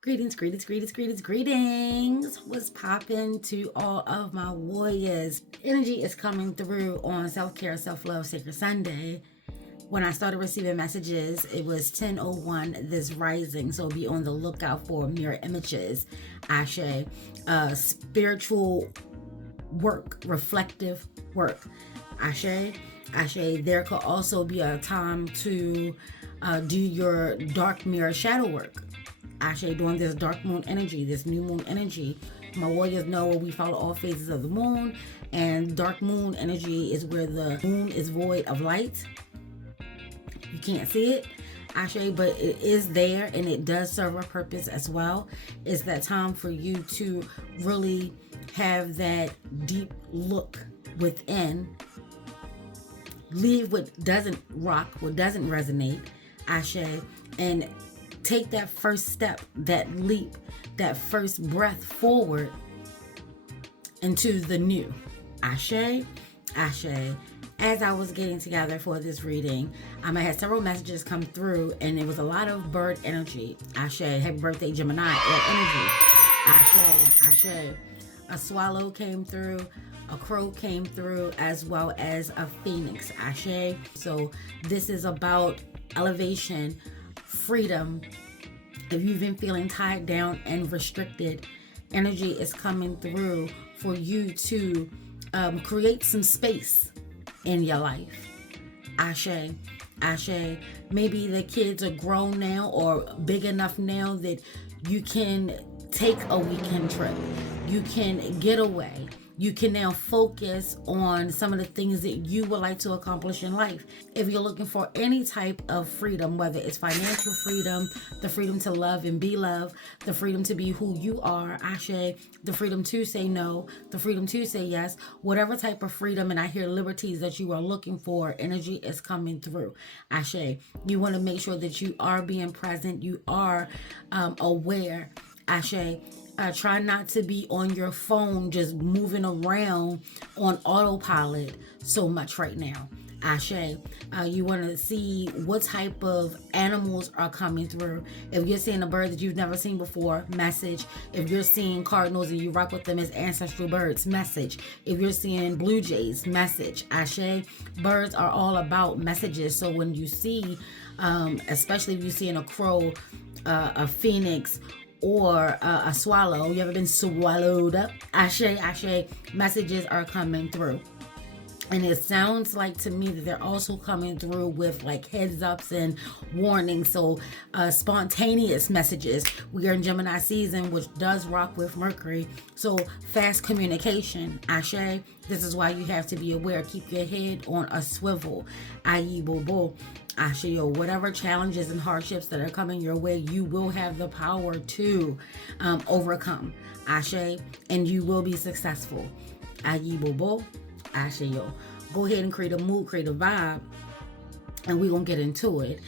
Greetings. What's poppin' to all of my warriors? Energy is coming through on self-care, self-love, Sacred Sunday. When I started receiving messages, it was 10:01 this rising, so be on the lookout for mirror images. Ashe, spiritual work, reflective work. Ashe, there could also be a time to do your dark mirror shadow work. Ashe, during this dark moon energy, this new moon energy. My warriors know we follow all phases of the moon, and dark moon energy is where the moon is void of light. You can't see it, Ashe, but it is there and it does serve a purpose as well. It's that time for you to really have that deep look within. Leave what doesn't rock, what doesn't resonate, Ashe, and take that first step, that leap, that first breath forward into the new. Ashe. As I was getting together for this reading, I had several messages come through, and it was a lot of bird energy. Ashe. Happy birthday, Gemini. Air energy. Ashe. A swallow came through. A crow came through, as well as a phoenix. Ashe. So this is about elevation, freedom. If you've been feeling tied down and restricted, energy is coming through for you to create some space in your life. Ashe. Maybe the kids are grown now or big enough now that you can take a weekend trip. You can get away. You can now focus on some of the things that you would like to accomplish in life. If you're looking for any type of freedom, whether it's financial freedom, the freedom to love and be loved, the freedom to be who you are, Ashe, the freedom to say no, the freedom to say yes, whatever type of freedom, and I hear liberties that you are looking for, energy is coming through. Ashe, you want to make sure that you are being present, you are aware. Ashe. Try not to be on your phone just moving around on autopilot so much right now. Ashe, you want to see what type of animals are coming through. If you're seeing a bird that you've never seen before, message. If you're seeing cardinals and you rock with them as ancestral birds, message. If you're seeing blue jays, message. Ashe, birds are all about messages. So when you see, especially if you're seeing a crow, a phoenix, or a swallow, you ever been swallowed up? Ashe, messages are coming through. And it sounds like to me that they're also coming through with like heads ups and warnings. So spontaneous messages. We are in Gemini season, which does rock with Mercury. So fast communication. Ashe. This is why you have to be aware. Keep your head on a swivel. Ayi bobo. Ashe, whatever challenges and hardships that are coming your way, you will have the power to overcome. Ashe. And you will be successful. Ayi bobo. Ashe, go ahead and create a mood, create a vibe, and we're gonna get into it.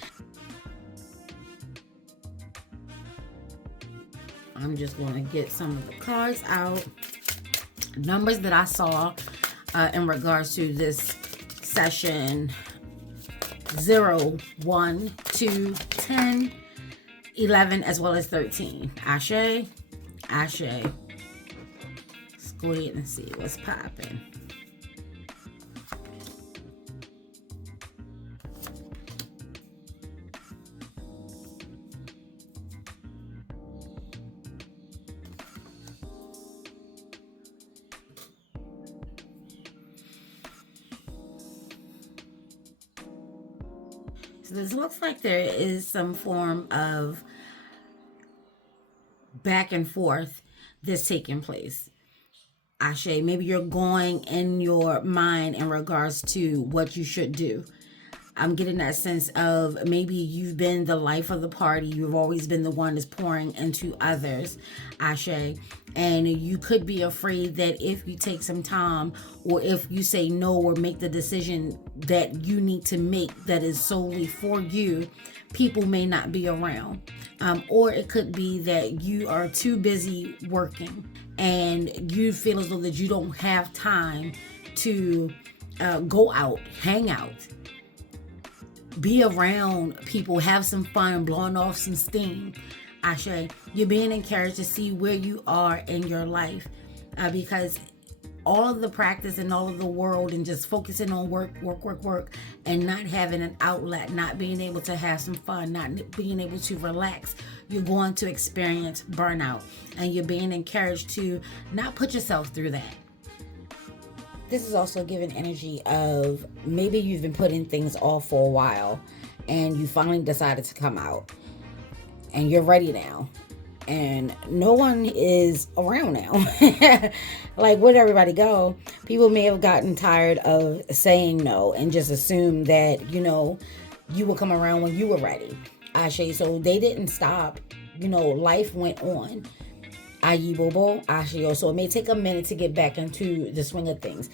I'm just gonna get some of the cards out. Numbers that I saw in regards to this session: 0, 1, 2, 10, 11, as well as 13. Ashe. Let's go ahead and see what's popping. So this looks like there is some form of back and forth that's taking place. Ashe, maybe you're going in your mind in regards to what you should do. I'm getting that sense of maybe you've been the life of the party. You've always been the one that's pouring into others, Ashe. And you could be afraid that if you take some time, or if you say no or make the decision that you need to make that is solely for you, people may not be around. Or it could be that you are too busy working and you feel as though that you don't have time to go out, hang out, be around people, have some fun, blowing off some steam. Ashe, you're being encouraged to see where you are in your life, because all of the practice and all of the world and just focusing on work, and not having an outlet, not being able to have some fun, not being able to relax, you're going to experience burnout. And you're being encouraged to not put yourself through that. This is also giving energy of maybe you've been putting things off for a while and you finally decided to come out and you're ready now. And no one is around now. Like, where'd everybody go? People may have gotten tired of saying no and just assumed that, you will come around when you were ready. Ashe, so they didn't stop. Life went on. Ayi Bobo, Ashio. So it may take a minute to get back into the swing of things.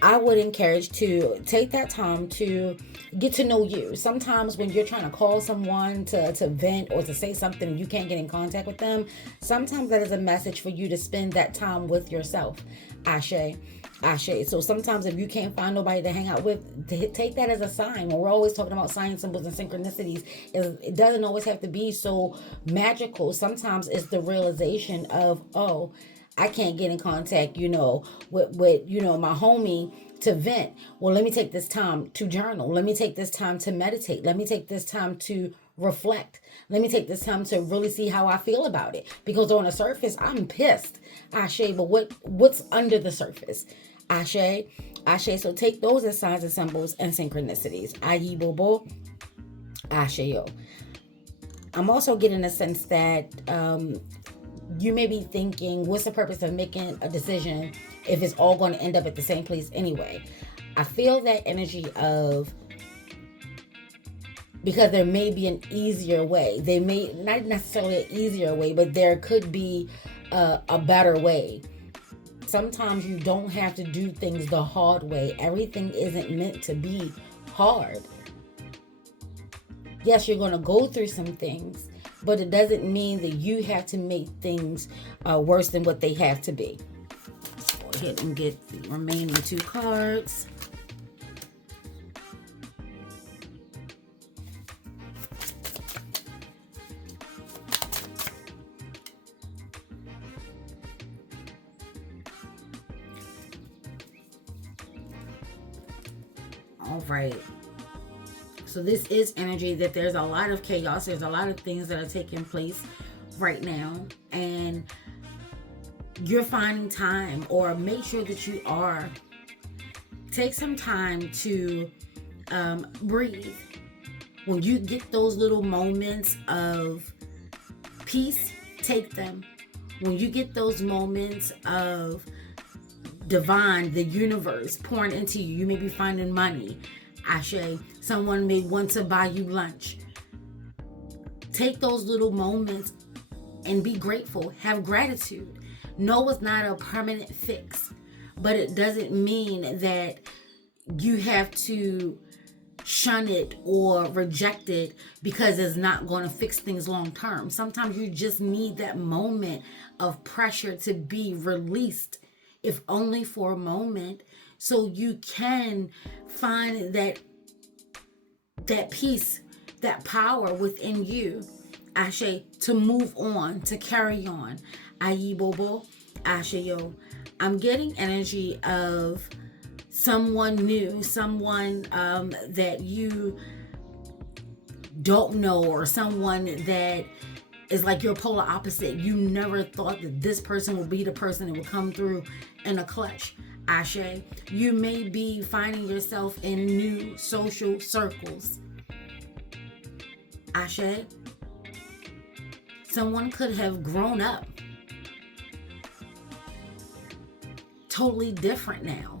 I would encourage to take that time to get to know you. Sometimes when you're trying to call someone to vent or to say something and you can't get in contact with them, sometimes that is a message for you to spend that time with yourself. Ashe. So sometimes if you can't find nobody to hang out with, take that as a sign. When we're always talking about signs, symbols, and synchronicities, it doesn't always have to be so magical. Sometimes it's the realization of, oh, I can't get in contact, with my homie to vent. Well, let me take this time to journal. Let me take this time to meditate. Let me take this time to reflect. Let me take this time to really see how I feel about it. Because on the surface, I'm pissed. Ashe, but what's under the surface? Ashe. So take those as signs and symbols and synchronicities. Ayi Bobo. Ashe yo. I'm also getting a sense that you may be thinking, what's the purpose of making a decision if it's all going to end up at the same place anyway? I feel that energy of, because there may be an easier way. They may not necessarily an easier way, but there could be a better way. Sometimes you don't have to do things the hard way. Everything isn't meant to be hard. Yes, you're going to go through some things, but it doesn't mean that you have to make things worse than what they have to be. Let's go ahead and get the remaining 2 cards. All right. So this is energy that there's a lot of chaos. There's a lot of things that are taking place right now. And you're finding time, or make sure that you are. Take some time to breathe. When you get those little moments of peace, take them. When you get those moments of divine, the universe pouring into you, you may be finding money. Ashe, someone may want to buy you lunch. Take those little moments and be grateful. Have gratitude. No, it's not a permanent fix, but it doesn't mean that you have to shun it or reject it because it's not going to fix things long term. Sometimes you just need that moment of pressure to be released, if only for a moment, so you can find that peace, that power within you, Ashe, to move on, to carry on. Ayi Bobo, Ashe yo. I'm getting energy of someone new, someone that you don't know, or someone that is like your polar opposite. You never thought that this person would be the person that would come through in a clutch. Ashe, you may be finding yourself in new social circles. Ashe, someone could have grown up totally different now.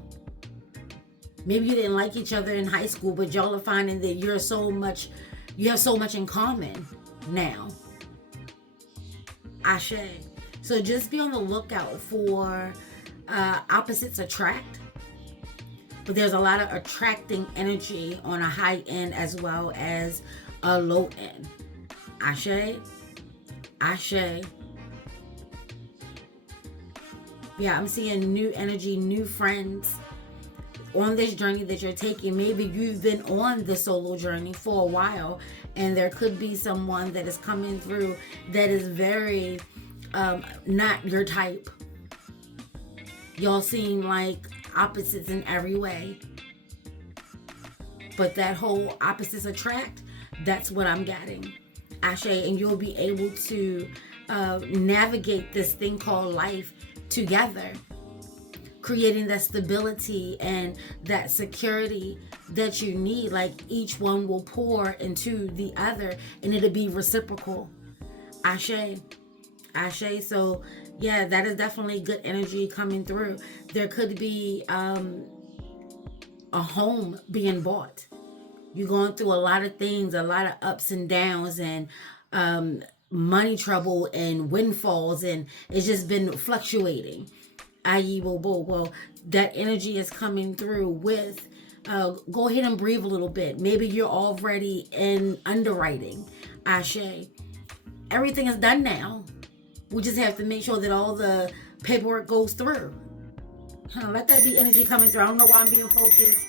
Maybe you didn't like each other in high school, but y'all are finding that you have so much in common now. Ashe. So just be on the lookout for opposites attract. But there's a lot of attracting energy on a high end as well as a low end. Ashe. Ashe. Yeah, I'm seeing new energy, new friends. on this journey that you're taking. Maybe you've been on the solo journey for a while, and there could be someone that is coming through that is very not your type. Y'all seem like opposites in every way. But that whole opposites attract, that's what I'm getting. Ashe, and you'll be able to navigate this thing called life together, creating that stability and that security that you need. Like each one will pour into the other, and it'll be reciprocal. Ashe. Ashe. So yeah, that is definitely good energy coming through. There could be a home being bought. You're going through a lot of things, a lot of ups and downs, and money trouble and windfalls, and it's just been fluctuating. Well, that energy is coming through with go ahead and breathe a little bit. Maybe you're already in underwriting. Ashe. Everything is done now. We just have to make sure that all the paperwork goes through. Let that be energy coming through. I don't know why I'm being focused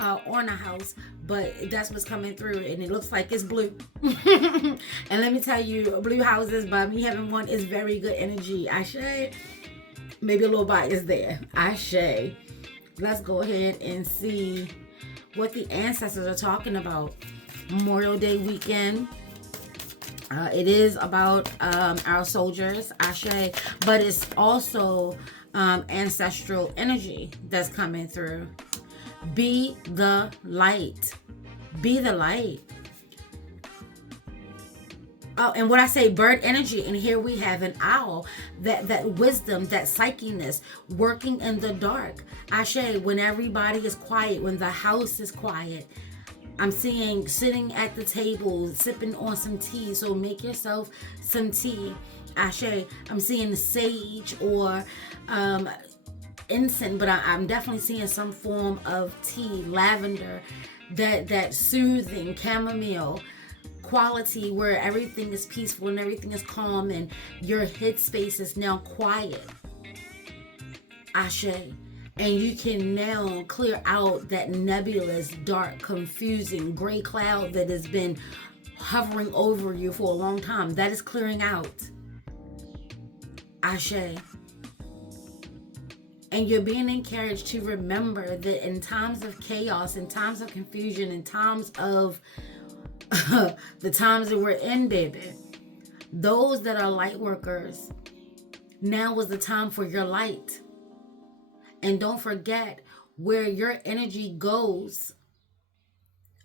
on a house, but that's what's coming through, and it looks like it's blue. And let me tell you, blue houses by me having one is very good energy. Ashe. Maybe a little bias there. Ashe. Let's go ahead and see what the ancestors are talking about. Memorial Day weekend. It is about our soldiers, Ashe, but it's also ancestral energy that's coming through. Be the light. Be the light. Oh, and when I say bird energy, and here we have an owl, that wisdom, that psychiness, working in the dark. Ashe, when everybody is quiet, when the house is quiet, I'm seeing sitting at the table, sipping on some tea. So make yourself some tea. Ashe, I'm seeing sage or incense, but I'm definitely seeing some form of tea, lavender, that soothing chamomile quality where everything is peaceful and everything is calm and your headspace is now quiet. Ashe. And you can now clear out that nebulous, dark, confusing gray cloud that has been hovering over you for a long time. That is clearing out. Ashe. And you're being encouraged to remember that in times of chaos, in times of confusion, in times of the times that we're in, baby, those that are light workers, now is the time for your light. And don't forget, where your energy goes,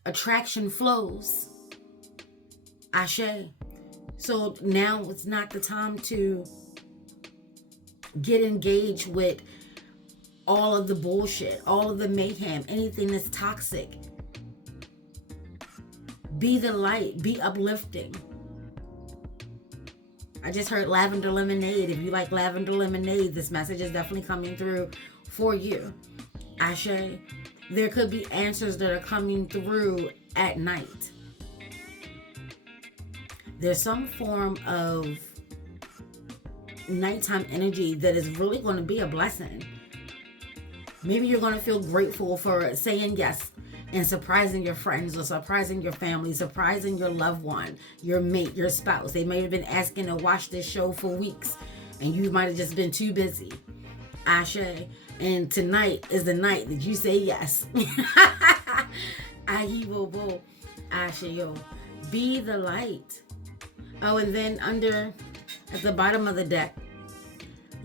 attraction flows. Ashe. So now it's not the time to get engaged with all of the bullshit, all of the mayhem, anything that's toxic. Be the light. Be uplifting. I just heard lavender lemonade. If you like lavender lemonade, this message is definitely coming through for you. Ashe. There could be answers that are coming through at night. There's some form of nighttime energy that is really going to be a blessing. Maybe you're going to feel grateful for saying yes and surprising your friends or surprising your family, surprising your loved one, your mate, your spouse. They may have been asking to watch this show for weeks and you might have just been too busy. Ashe. And tonight is the night that you say yes. Ahibobo. Ashe. Be the light. Oh, and then under, at the bottom of the deck,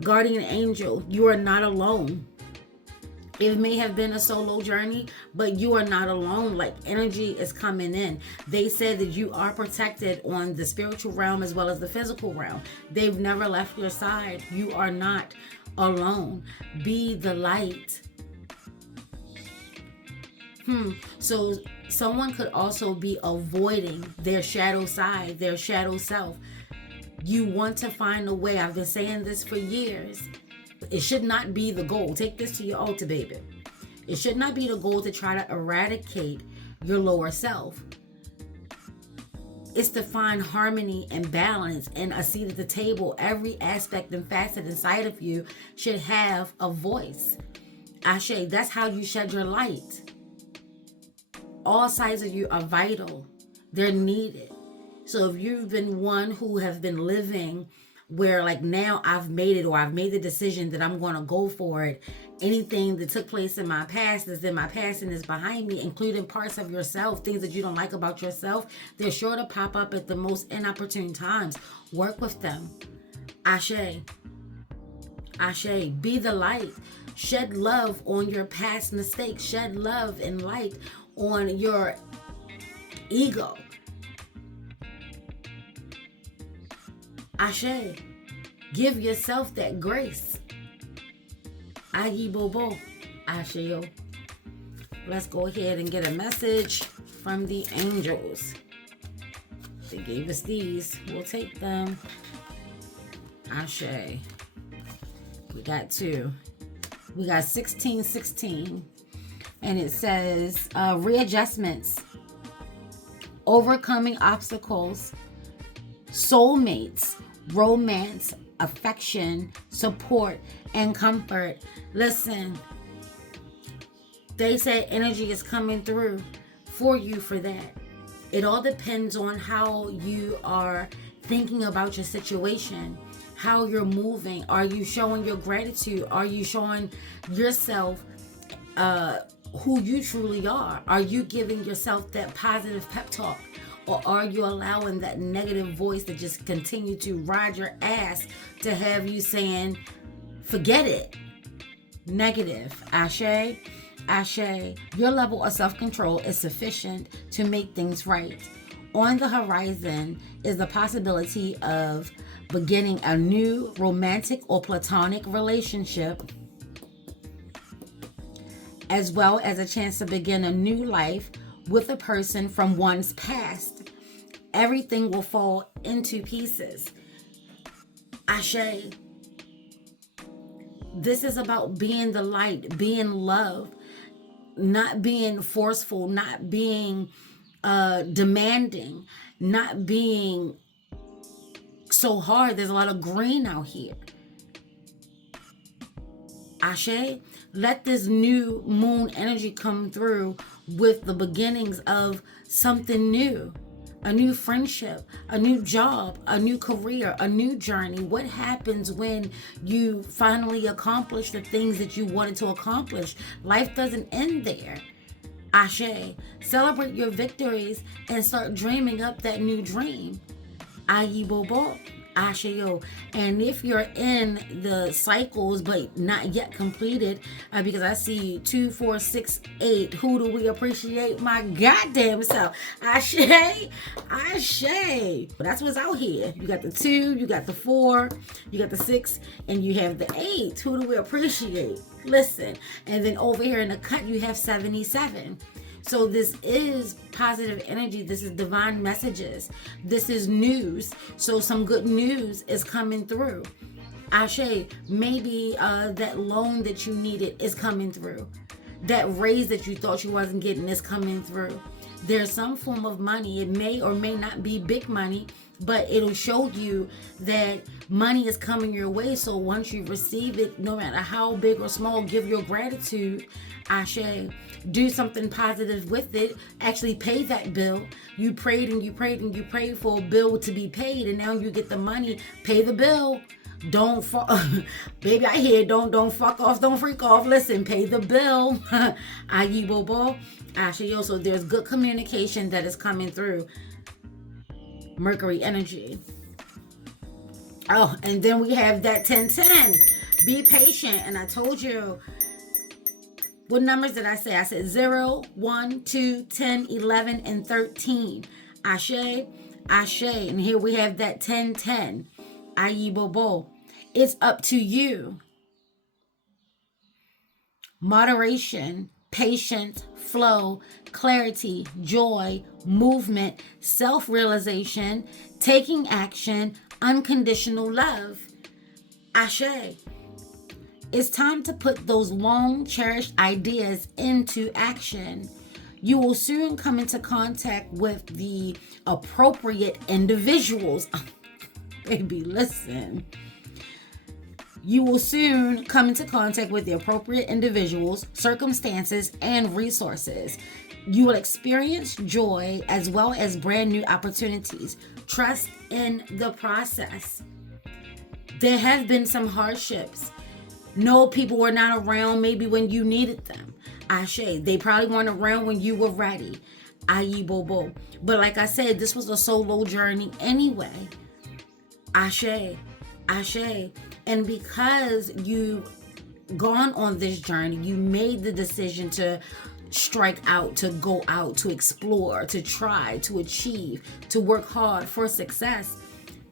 guardian angel, you are not alone. It may have been a solo journey, but you are not alone. Like energy is coming in. They said that you are protected on the spiritual realm as well as the physical realm. They've never left your side. You are not alone. Be the light. So someone could also be avoiding their shadow side, their shadow self. You want to find a way. I've been saying this for years. It should not be the goal. Take this to your altar, baby. It should not be the goal to try to eradicate your lower self. It's to find harmony and balance and a seat at the table. Every aspect and facet inside of you should have a voice. Ashe, that's how you shed your light. All sides of you are vital. They're needed. So if you've been one who has been living where like now I've made it, or I've made the decision that I'm going to go for it, anything that took place in my past is in my past and is behind me, including parts of yourself, things that you don't like about yourself, they're sure to pop up at the most inopportune times. Work with them. Ashe. Ashe. Be the light. Shed love on your past mistakes. Shed love and light on your ego. Ashe. Give yourself that grace. Ayi Bobo. Asheo. Let's go ahead and get a message from the angels. They gave us these. We'll take them. Ashe. We got 2. We got 1616. And it says readjustments, overcoming obstacles, soulmates, romance, affection, support, and comfort. Listen, they say energy is coming through for you for that. It all depends on how you are thinking about your situation, how you're moving. Are you showing your gratitude? Are you showing yourself who you truly are? Are you giving yourself that positive pep talk? Or are you allowing that negative voice to just continue to ride your ass to have you saying, forget it? Negative. Ashe. Ashe. Your level of self-control is sufficient to make things right. On the horizon is the possibility of beginning a new romantic or platonic relationship, as well as a chance to begin a new life with a person from one's past. Everything will fall into pieces. Ashe. This is about being the light, being love, not being forceful, not being demanding, not being so hard. There's a lot of green out here. Ashe. Let this new moon energy come through with the beginnings of something new. A new friendship, a new job, a new career, a new journey. What happens when you finally accomplish the things that you wanted to accomplish? Life doesn't end there. Ashe. Celebrate your victories and start dreaming up that new dream. Ayi Bobo. Asheo. And if you're in the cycles but not yet completed, because I see 2, 4, 6, 8, who do we appreciate? My goddamn self. Ashe. Ashe. But that's what's out here. You got the 2, you got the 4, you got the 6, and you have the 8. Who do we appreciate? Listen. And then over here in the cut you have 77. So this is positive energy. This is divine messages. This is news. So some good news is coming through. Ashe, maybe that loan that you needed is coming through. That raise that you thought you wasn't getting is coming through. There's some form of money. It may or may not be big money, but it'll show you that money is coming your way. So once you receive it, no matter how big or small, give your gratitude. Ashe. Do something positive with it. Actually pay that bill. You prayed and you prayed and you prayed for a bill to be paid, and now you get the money. Pay the bill. Don't baby, I hear don't fuck off, don't freak off. Listen, pay the bill. Ayi Bobo. Ashe. So there's good communication that is coming through. Mercury energy. Oh, and then we have that 1010. Be patient. And I told you, what numbers did I say? I said 0, 1, 2, 10, 11, and 13. Ashe, Ashe. And here we have that 1010. Ayi Bobo. It's up to you. Moderation, patience, flow, clarity, joy, movement, self-realization, taking action, unconditional love. Ashe. It's time to put those long cherished ideas into action. You will soon come into contact with the appropriate individuals. Baby, listen. You will soon come into contact with the appropriate individuals, circumstances, and resources. You will experience joy as well as brand new opportunities. Trust in the process. There have been some hardships. No, people were not around maybe when you needed them. Ashe. They probably weren't around when you were ready. I.e. Bobo. But like I said, this was a solo journey anyway. Ashe. Ashe. And because you've gone on this journey, you made the decision to strike out, to go out, to explore, to try, to achieve, to work hard for success.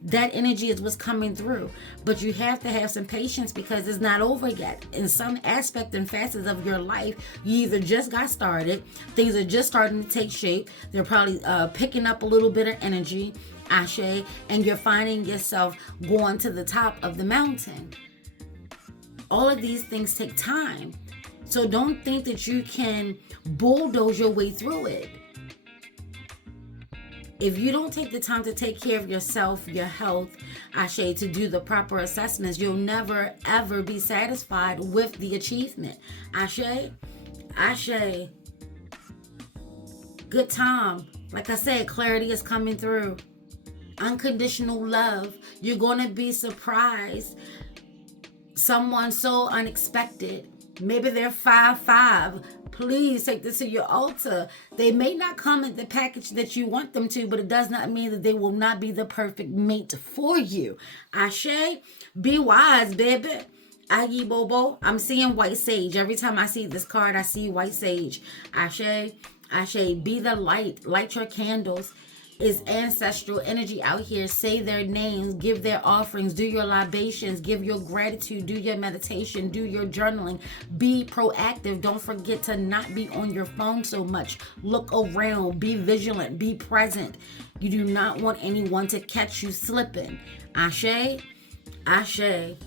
That energy is what's coming through. But you have to have some patience because it's not over yet. In some aspect and facets of your life, you either just got started, things are just starting to take shape, they're probably picking up a little bit of energy, Ashe, and you're finding yourself going to the top of the mountain. All of these things take time. So don't think that you can bulldoze your way through it. If you don't take the time to take care of yourself, your health, Ashe, to do the proper assessments, you'll never, ever be satisfied with the achievement. Ashe, Ashe. Good time. Like I said, clarity is coming through. Unconditional love. You're going to be surprised. Someone so unexpected. Maybe they're 5'5". Please take this to your altar. They may not come in the package that you want them to, but it does not mean that they will not be the perfect mate for you. Ashe, be wise, baby. Aggie Bobo. I'm seeing white sage. Every time I see this card, I see white sage. Ashe, Ashe, be the light. Light your candles. Is ancestral energy out here. Say their names, give their offerings, do your libations, give your gratitude, do your meditation, do your journaling. Be proactive. Don't forget to not be on your phone so much. Look around, be vigilant, be present. You do not want anyone to catch you slipping. Ashe, Ashe.